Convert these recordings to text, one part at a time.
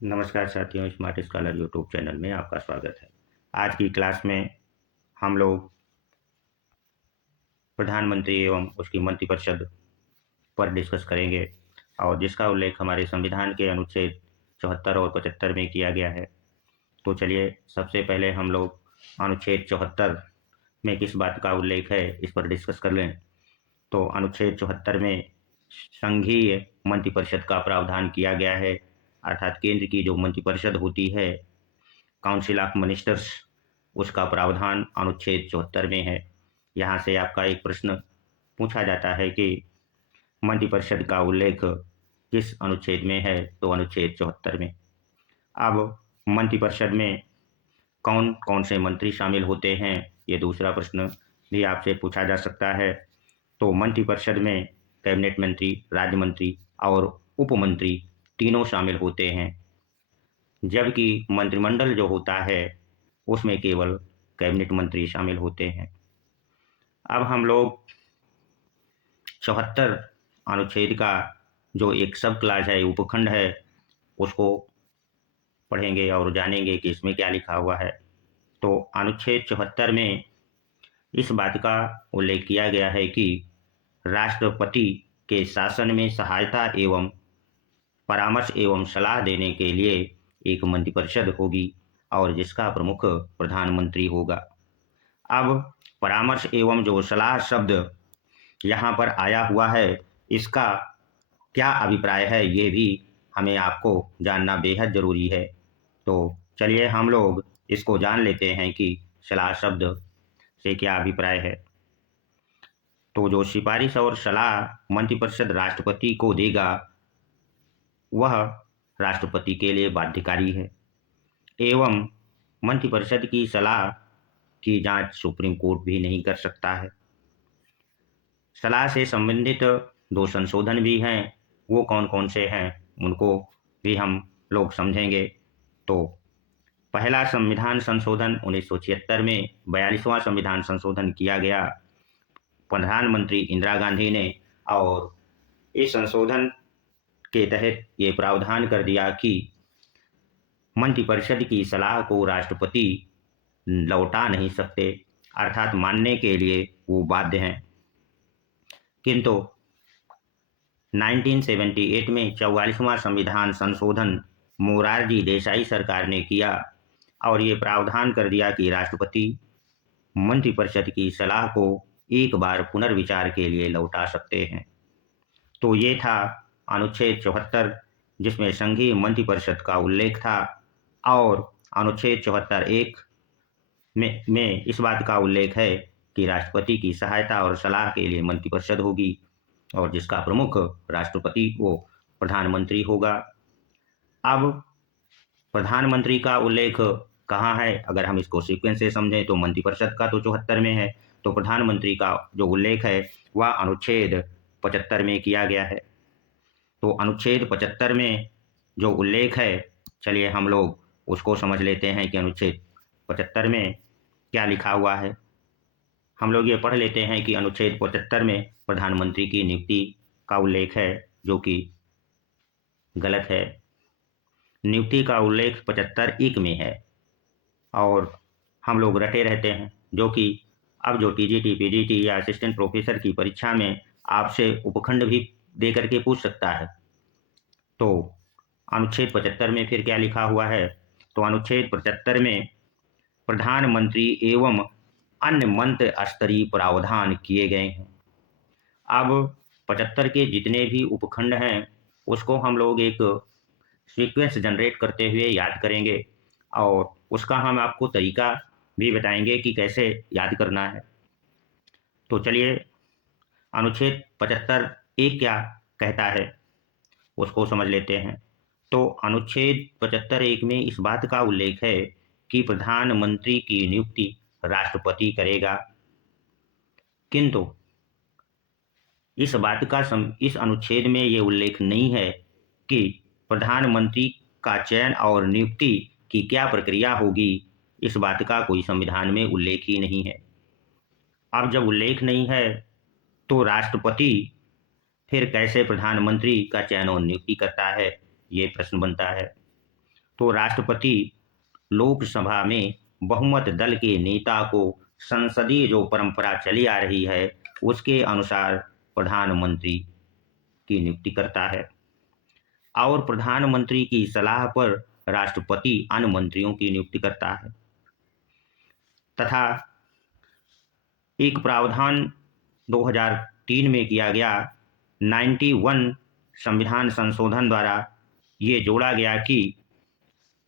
नमस्कार साथियों, smart scholar YouTube channel में आपका स्वागत है। आज की क्लास में हम लोग प्रधानमंत्री एवं उसकी मंत्रिपरिषद पर डिस्कस करेंगे और जिसका उल्लेख हमारे संविधान के अनुच्छेद 74 और 75 में किया गया है। तो चलिए सबसे पहले हम लोग अनुच्छेद 74 में किस बात का उल्लेख है इस पर डिस्कस कर लें। तो अनुच्छेद 74 में संघीय मंत्रिपरिषद का प्रावधान किया गया है, अर्थात केंद्र की जो मंत्रिपरिषद होती है, काउंसिल ऑफ मिनिस्टर्स, उसका प्रावधान अनुच्छेद 74 में है। यहाँ से आपका एक प्रश्न पूछा जाता है कि मंत्रिपरिषद का उल्लेख किस अनुच्छेद में है, तो अनुच्छेद 74 में। अब मंत्रिपरिषद में कौन कौन से मंत्री शामिल होते हैं, ये दूसरा प्रश्न भी आपसे पूछा जा सकता है। तो मंत्रिपरिषद में कैबिनेट मंत्री, राज्य मंत्री और उप मंत्री तीनों शामिल होते हैं, जबकि मंत्रिमंडल जो होता है उसमें केवल कैबिनेट मंत्री शामिल होते हैं। अब हम लोग 74 अनुच्छेद का जो एक सब क्लास है, उपखंड है, उसको पढ़ेंगे और जानेंगे कि इसमें क्या लिखा हुआ है। तो अनुच्छेद 74 में इस बात का उल्लेख किया गया है कि राष्ट्रपति के शासन में सहायता एवं परामर्श एवं सलाह देने के लिए एक मंत्रिपरिषद होगी और जिसका प्रमुख प्रधानमंत्री होगा। अब परामर्श एवं जो सलाह शब्द यहाँ पर आया हुआ है, इसका क्या अभिप्राय है ये भी हमें आपको जानना बेहद ज़रूरी है। तो चलिए हम लोग इसको जान लेते हैं कि सलाह शब्द से क्या अभिप्राय है। तो जो सिफारिश और सलाह मंत्रिपरिषद राष्ट्रपति को देगा, वह राष्ट्रपति के लिए बाध्यकारी है एवं मंत्रिपरिषद की सलाह की जांच सुप्रीम कोर्ट भी नहीं कर सकता है। सलाह से संबंधित दो संशोधन भी हैं, वो कौन कौन से हैं उनको भी हम लोग समझेंगे। तो पहला संविधान संशोधन 1976 में 42वां संविधान संशोधन किया गया प्रधानमंत्री इंदिरा गांधी ने, और इस संशोधन के तहत ये प्रावधान कर दिया कि मंत्रिपरिषद की सलाह को राष्ट्रपति लौटा नहीं सकते, अर्थात मानने के लिए वो बाध्य हैं। किंतु 1978 में 44वां संविधान संशोधन मोरारजी देसाई सरकार ने किया और ये प्रावधान कर दिया कि राष्ट्रपति मंत्रिपरिषद की सलाह को एक बार पुनर्विचार के लिए लौटा सकते हैं। तो ये था अनुच्छेद 74, जिसमें संघीय मंत्रिपरिषद का उल्लेख था, और अनुच्छेद 74(1) में इस बात का उल्लेख है कि राष्ट्रपति की सहायता और सलाह के लिए मंत्रिपरिषद होगी और जिसका प्रमुख राष्ट्रपति वो प्रधानमंत्री होगा। अब प्रधानमंत्री का उल्लेख कहाँ है, अगर हम इसको सीक्वेंस से समझें तो मंत्रिपरिषद का तो 74 में है, तो प्रधानमंत्री का जो उल्लेख है वह अनुच्छेद 75 में किया गया है। तो अनुच्छेद 75 में जो उल्लेख है, चलिए हम लोग उसको समझ लेते हैं कि अनुच्छेद 75 में क्या लिखा हुआ है। हम लोग ये पढ़ लेते हैं कि अनुच्छेद 75 में प्रधानमंत्री की नियुक्ति का उल्लेख है, जो कि गलत है। नियुक्ति का उल्लेख 75(1) में है और हम लोग रटे रहते हैं, जो कि अब जो टीजीटी, पीजीटी या असिस्टेंट प्रोफेसर की परीक्षा में आपसे उपखंड भी दे करके पूछ सकता है। तो अनुच्छेद 75 में फिर क्या लिखा हुआ है, तो अनुच्छेद 75 में प्रधानमंत्री एवं अन्य मंत्र स्तरीय प्रावधान किए गए हैं। अब 75 के जितने भी उपखंड हैं उसको हम लोग एक सीक्वेंस जनरेट करते हुए याद करेंगे और उसका हम आपको तरीका भी बताएंगे कि कैसे याद करना है। तो चलिए अनुच्छेद 75(1) क्या कहता है उसको समझ लेते हैं। तो अनुच्छेद 75(1) में इस बात का उल्लेख है कि प्रधानमंत्री की नियुक्ति राष्ट्रपति करेगा, किंतु इस अनुच्छेद में ये उल्लेख नहीं है कि प्रधानमंत्री का चयन और नियुक्ति की क्या प्रक्रिया होगी। इस बात का कोई संविधान में उल्लेख ही नहीं है। अब जब उल्लेख नहीं है तो राष्ट्रपति फिर कैसे प्रधानमंत्री का चयन और नियुक्ति करता है, ये प्रश्न बनता है। तो राष्ट्रपति लोकसभा में बहुमत दल के नेता को संसदीय जो परंपरा चली आ रही है उसके अनुसार प्रधानमंत्री की नियुक्ति करता है और प्रधानमंत्री की सलाह पर राष्ट्रपति अन्य मंत्रियों की नियुक्ति करता है। तथा एक प्रावधान 2003 में किया गया 91 संविधान संशोधन द्वारा ये जोड़ा गया कि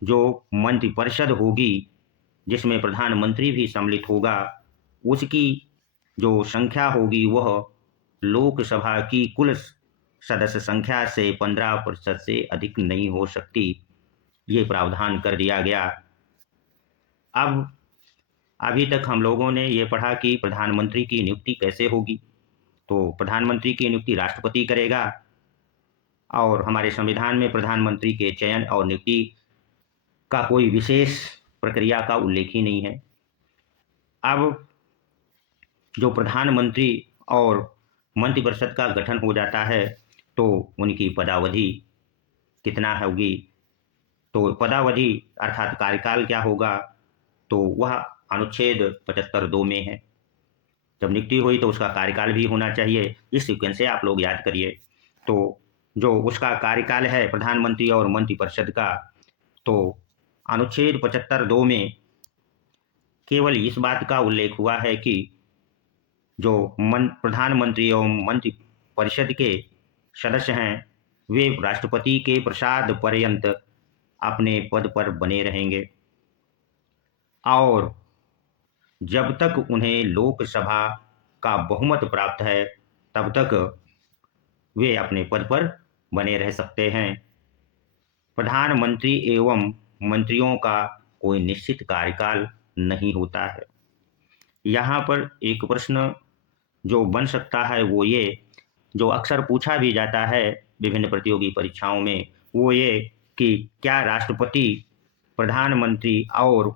जो मंत्रिपरिषद होगी जिसमें प्रधानमंत्री भी सम्मिलित होगा उसकी जो संख्या होगी वह लोकसभा की कुल सदस्य संख्या से 15% से अधिक नहीं हो सकती। ये प्रावधान कर दिया गया। अब अभी तक हम लोगों ने ये पढ़ा कि प्रधानमंत्री की नियुक्ति कैसे होगी। तो प्रधानमंत्री की नियुक्ति राष्ट्रपति करेगा और हमारे संविधान में प्रधानमंत्री के चयन और नियुक्ति का कोई विशेष प्रक्रिया का उल्लेख ही नहीं है। अब जो प्रधानमंत्री और मंत्रिपरिषद का गठन हो जाता है तो उनकी पदावधि कितना होगी, तो पदावधि अर्थात कार्यकाल क्या होगा, तो वह अनुच्छेद 75(2) में है। जब नियुक्ति हुई तो उसका कार्यकाल भी होना चाहिए। इस सीक्वेंस से आप लोग याद करिए। तो जो उसका कार्यकाल है प्रधानमंत्री और मंत्रिपरिषद का, तो अनुच्छेद 75(2) में केवल इस बात का उल्लेख हुआ है कि जो प्रधानमंत्री एवं मंत्रिपरिषद के सदस्य हैं वे राष्ट्रपति के प्रसाद पर्यंत अपने पद पर बने रहेंगे और जब तक उन्हें लोकसभा का बहुमत प्राप्त है तब तक वे अपने पद पर बने रह सकते हैं। प्रधानमंत्री एवं मंत्रियों का कोई निश्चित कार्यकाल नहीं होता है। यहाँ पर एक प्रश्न जो बन सकता है वो ये, जो अक्सर पूछा भी जाता है विभिन्न प्रतियोगी परीक्षाओं में, वो ये कि क्या राष्ट्रपति प्रधानमंत्री और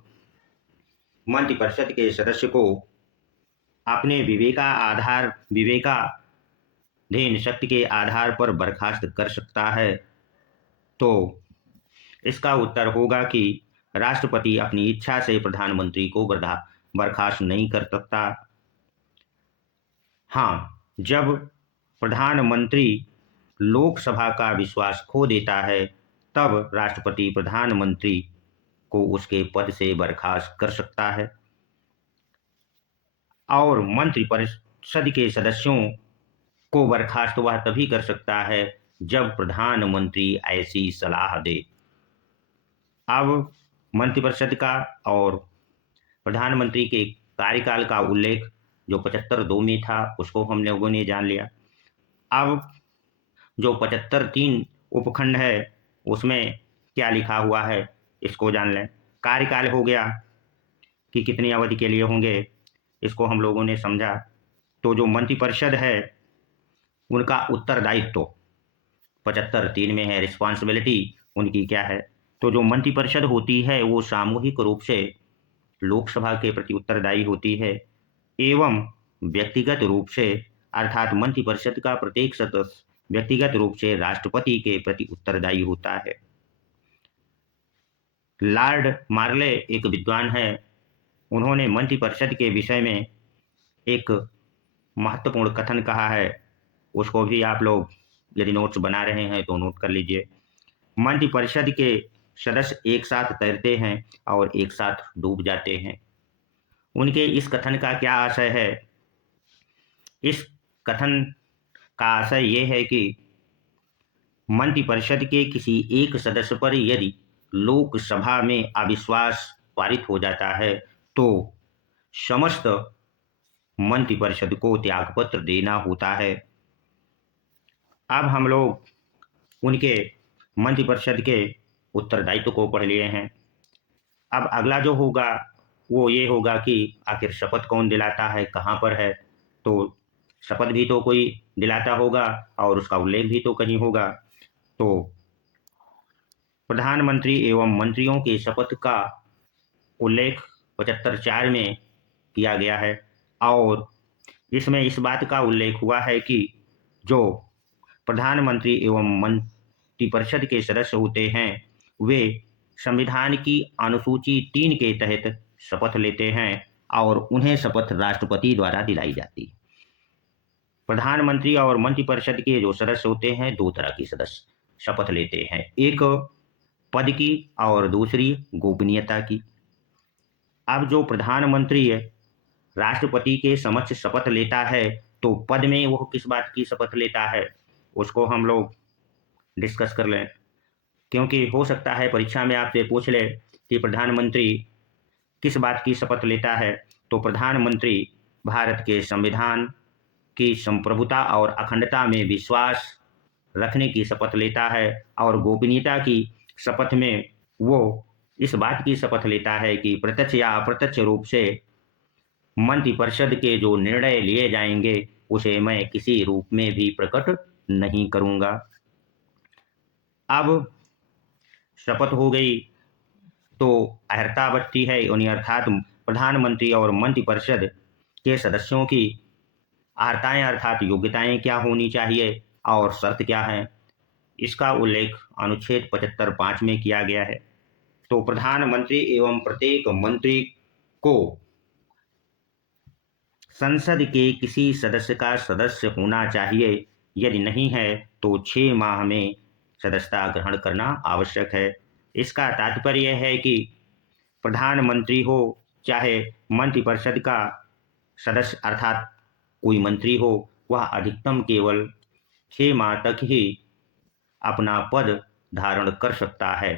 मंत्रिपरिषद के सदस्य को अपने विवेकाधीन शक्ति के आधार पर बर्खास्त कर सकता है? तो इसका उत्तर होगा कि राष्ट्रपति अपनी इच्छा से प्रधानमंत्री को बर्खास्त नहीं कर सकता। हाँ, जब प्रधानमंत्री लोकसभा का विश्वास खो देता है तब राष्ट्रपति प्रधानमंत्री को उसके पद से बर्खास्त कर सकता है और मंत्रिपरिषद के सदस्यों को बर्खास्त वह तभी कर सकता है जब प्रधानमंत्री ऐसी सलाह दे। अब मंत्रिपरिषद का और प्रधानमंत्री के कार्यकाल का उल्लेख जो 75(2) में था उसको हम लोगों ने जान लिया। अब जो 75(3) उपखंड है उसमें क्या लिखा हुआ है इसको जान लें। कार्यकाल हो गया कि कितनी अवधि के लिए होंगे, इसको हम लोगों ने समझा। तो जो मंत्रिपरिषद है उनका उत्तरदायित्व 75(3) में है, रिस्पॉन्सिबिलिटी उनकी क्या है। तो जो मंत्रिपरिषद होती है वो सामूहिक रूप से लोकसभा के प्रति उत्तरदायी होती है एवं व्यक्तिगत रूप से अर्थात मंत्रिपरिषद का प्रत्येक सदस्य व्यक्तिगत रूप से राष्ट्रपति के प्रति उत्तरदायी होता है। लॉर्ड मार्ले एक विद्वान है, उन्होंने मंत्रिपरिषद के विषय में एक महत्वपूर्ण कथन कहा है, उसको भी आप लोग यदि नोट्स बना रहे हैं तो नोट कर लीजिए। मंत्रिपरिषद के सदस्य एक साथ तैरते हैं और एक साथ डूब जाते हैं। उनके इस कथन का क्या आशय है? इस कथन का आशय ये है कि मंत्रिपरिषद के किसी एक सदस्य पर यदि लोकसभा में अविश्वास पारित हो जाता है तो समस्त मंत्रिपरिषद को त्यागपत्र देना होता है। अब हम लोग उनके मंत्रिपरिषद के उत्तरदायित्व को पढ़ लिए हैं। अब अगला जो होगा वो ये होगा कि आखिर शपथ कौन दिलाता है, कहाँ पर है। तो शपथ भी तो कोई दिलाता होगा और उसका उल्लेख भी तो कहीं होगा। तो प्रधानमंत्री एवं मंत्रियों के शपथ का उल्लेख 75(4) में किया गया है और इसमें इस बात का उल्लेख हुआ है कि जो प्रधानमंत्री एवं मंत्रिपरिषद के सदस्य होते हैं वे संविधान की अनुसूची 3 के तहत शपथ लेते हैं और उन्हें शपथ राष्ट्रपति द्वारा दिलाई जाती है। प्रधानमंत्री और मंत्रिपरिषद के जो सदस्य होते हैं, 2 तरह के सदस्य शपथ लेते हैं, एक पद की और दूसरी गोपनीयता की। अब जो प्रधानमंत्री है, राष्ट्रपति के समक्ष शपथ लेता है, तो पद में वो किस बात की शपथ लेता है, उसको हम लोग डिस्कस कर लें। क्योंकि हो सकता है परीक्षा में आपसे पूछ ले कि प्रधानमंत्री किस बात की शपथ लेता है, तो प्रधानमंत्री भारत के संविधान की संप्रभुता और अखंडता में विश्वास रखने की शपथ लेता है, और गोपनीयता की शपथ में वो इस बात की शपथ लेता है कि प्रत्यक्ष या अप्रत्यक्ष रूप से मंत्रिपरिषद के जो निर्णय लिए जाएंगे उसे मैं किसी रूप में भी प्रकट नहीं करूंगा। अब शपथ हो गई तो अर्हता बचती है, उन्हें अर्थात प्रधानमंत्री और मंत्रिपरिषद के सदस्यों की अर्हताएं अर्थात योग्यताएं क्या होनी चाहिए और शर्त क्या है, इसका उल्लेख अनुच्छेद 75(5) में किया गया है। तो प्रधानमंत्री एवं प्रत्येक मंत्री को संसद के किसी सदस्य का सदस्य होना चाहिए, यदि नहीं है तो 6 माह में सदस्यता ग्रहण करना आवश्यक है। इसका तात्पर्य है कि प्रधानमंत्री हो चाहे मंत्रिपरिषद का सदस्य अर्थात कोई मंत्री हो, वह अधिकतम केवल 6 माह तक ही अपना पद धारण कर सकता है।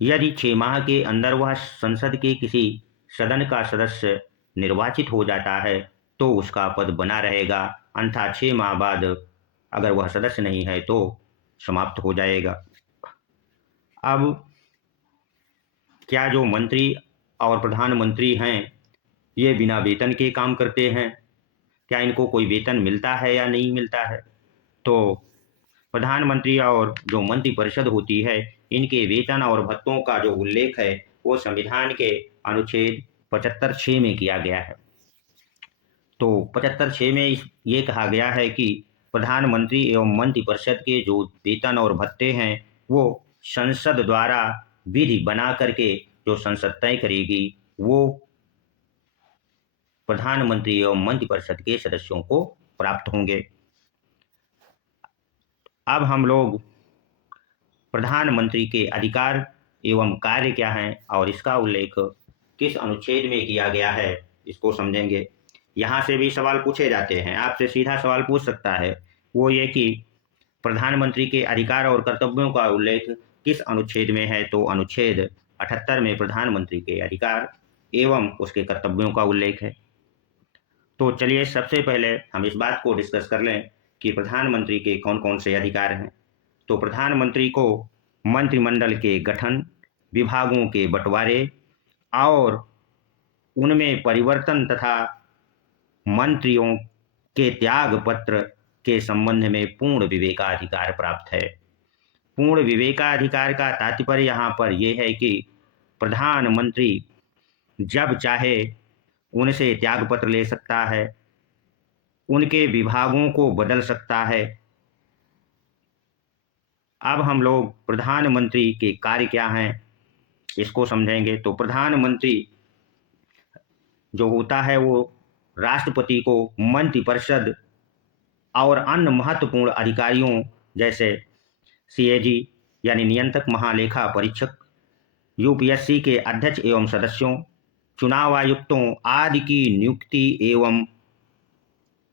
यदि 6 माह के अंदर वह संसद के किसी सदन का सदस्य निर्वाचित हो जाता है तो उसका पद बना रहेगा, अन्यथा 6 माह बाद अगर वह सदस्य नहीं है तो समाप्त हो जाएगा। अब क्या जो मंत्री और प्रधानमंत्री हैं ये बिना वेतन के काम करते हैं? क्या इनको कोई वेतन मिलता है या नहीं मिलता है? तो प्रधानमंत्री और जो मंत्रिपरिषद होती है, इनके वेतन और भत्तों का जो उल्लेख है वो संविधान के अनुच्छेद 75(6) में किया गया है। तो 75(6) में ये कहा गया है कि प्रधानमंत्री एवं मंत्रिपरिषद के जो वेतन और भत्ते हैं वो संसद द्वारा विधि बना करके जो संसद तय करेगी वो प्रधानमंत्री एवं मंत्रिपरिषद के सदस्यों को प्राप्त होंगे। अब हम लोग प्रधानमंत्री के अधिकार एवं कार्य क्या हैं और इसका उल्लेख किस अनुच्छेद में किया गया है, इसको समझेंगे। यहाँ से भी सवाल पूछे जाते हैं, आपसे सीधा सवाल पूछ सकता है, वो ये कि प्रधानमंत्री के अधिकार और कर्तव्यों का उल्लेख किस अनुच्छेद में है, तो अनुच्छेद 78 में प्रधानमंत्री के अधिकार एवं उसके कर्तव्यों का उल्लेख है। तो चलिए सबसे पहले हम इस बात को डिस्कस कर लें कि प्रधानमंत्री के कौन कौन से अधिकार हैं। तो प्रधानमंत्री को मंत्रिमंडल के गठन, विभागों के बंटवारे और उनमें परिवर्तन तथा मंत्रियों के त्याग पत्र के संबंध में पूर्ण विवेकाधिकार प्राप्त है। पूर्ण विवेकाधिकार का तात्पर्य यहाँ पर यह है कि प्रधानमंत्री जब चाहे उनसे त्याग पत्र ले सकता है, उनके विभागों को बदल सकता है। अब हम लोग प्रधानमंत्री के कार्य क्या हैं इसको समझेंगे। तो प्रधानमंत्री जो होता है वो राष्ट्रपति को मंत्रिपरिषद और अन्य महत्वपूर्ण अधिकारियों जैसे सीएजी यानी नियंत्रक महालेखा परीक्षक, यूपीएससी के अध्यक्ष एवं सदस्यों, चुनाव आयुक्तों आदि की नियुक्ति एवं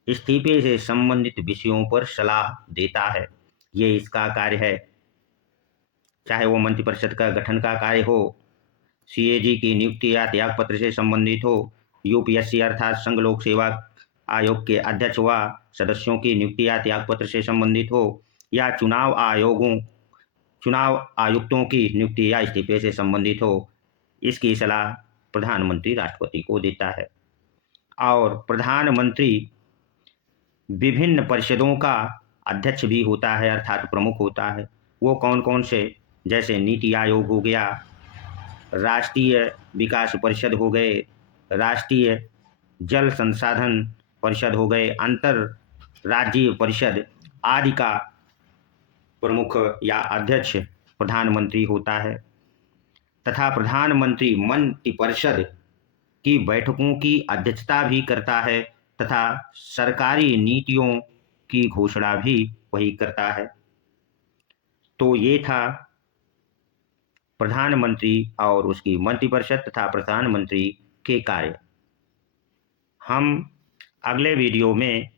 इस्तीफे से संबंधित विषयों पर सलाह देता है। ये इसका कार्य है, चाहे वो मंत्रिपरिषद का गठन का कार्य हो, सीएजी की नियुक्ति या त्यागपत्र से संबंधित हो, यूपीएससी अर्थात संघ लोक सेवा आयोग के अध्यक्ष व सदस्यों की नियुक्ति या त्यागपत्र से संबंधित हो, या चुनाव आयुक्तों की नियुक्ति या इस्तीफे से संबंधित हो, इसकी सलाह प्रधानमंत्री राष्ट्रपति को देता है। और प्रधानमंत्री विभिन्न परिषदों का अध्यक्ष भी होता है अर्थात प्रमुख होता है। वो कौन कौन से, जैसे नीति आयोग हो गया, राष्ट्रीय विकास परिषद हो गए, राष्ट्रीय जल संसाधन परिषद हो गए, अंतर राज्यीय परिषद आदि का प्रमुख या अध्यक्ष प्रधानमंत्री होता है तथा प्रधानमंत्री मंत्रिपरिषद की बैठकों की अध्यक्षता भी करता है तथा सरकारी नीतियों की घोषणा भी वही करता है। तो ये था प्रधानमंत्री और उसकी मंत्रिपरिषद तथा प्रधानमंत्री के कार्य। हम अगले वीडियो में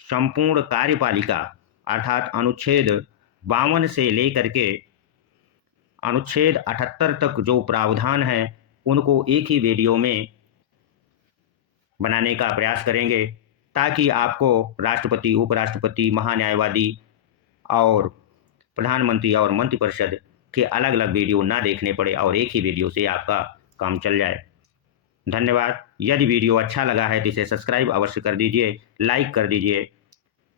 संपूर्ण कार्यपालिका अर्थात अनुच्छेद 52 से लेकर के अनुच्छेद 78 तक जो प्रावधान हैं उनको एक ही वीडियो में बनाने का प्रयास करेंगे ताकि आपको राष्ट्रपति, उपराष्ट्रपति, महान्यायवादी और प्रधानमंत्री और मंत्रिपरिषद के अलग अलग वीडियो ना देखने पड़े और एक ही वीडियो से आपका काम चल जाए। धन्यवाद। यदि वीडियो अच्छा लगा है तो इसे सब्सक्राइब अवश्य कर दीजिए, लाइक कर दीजिए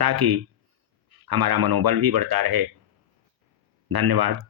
ताकि हमारा मनोबल भी बढ़ता रहे। धन्यवाद।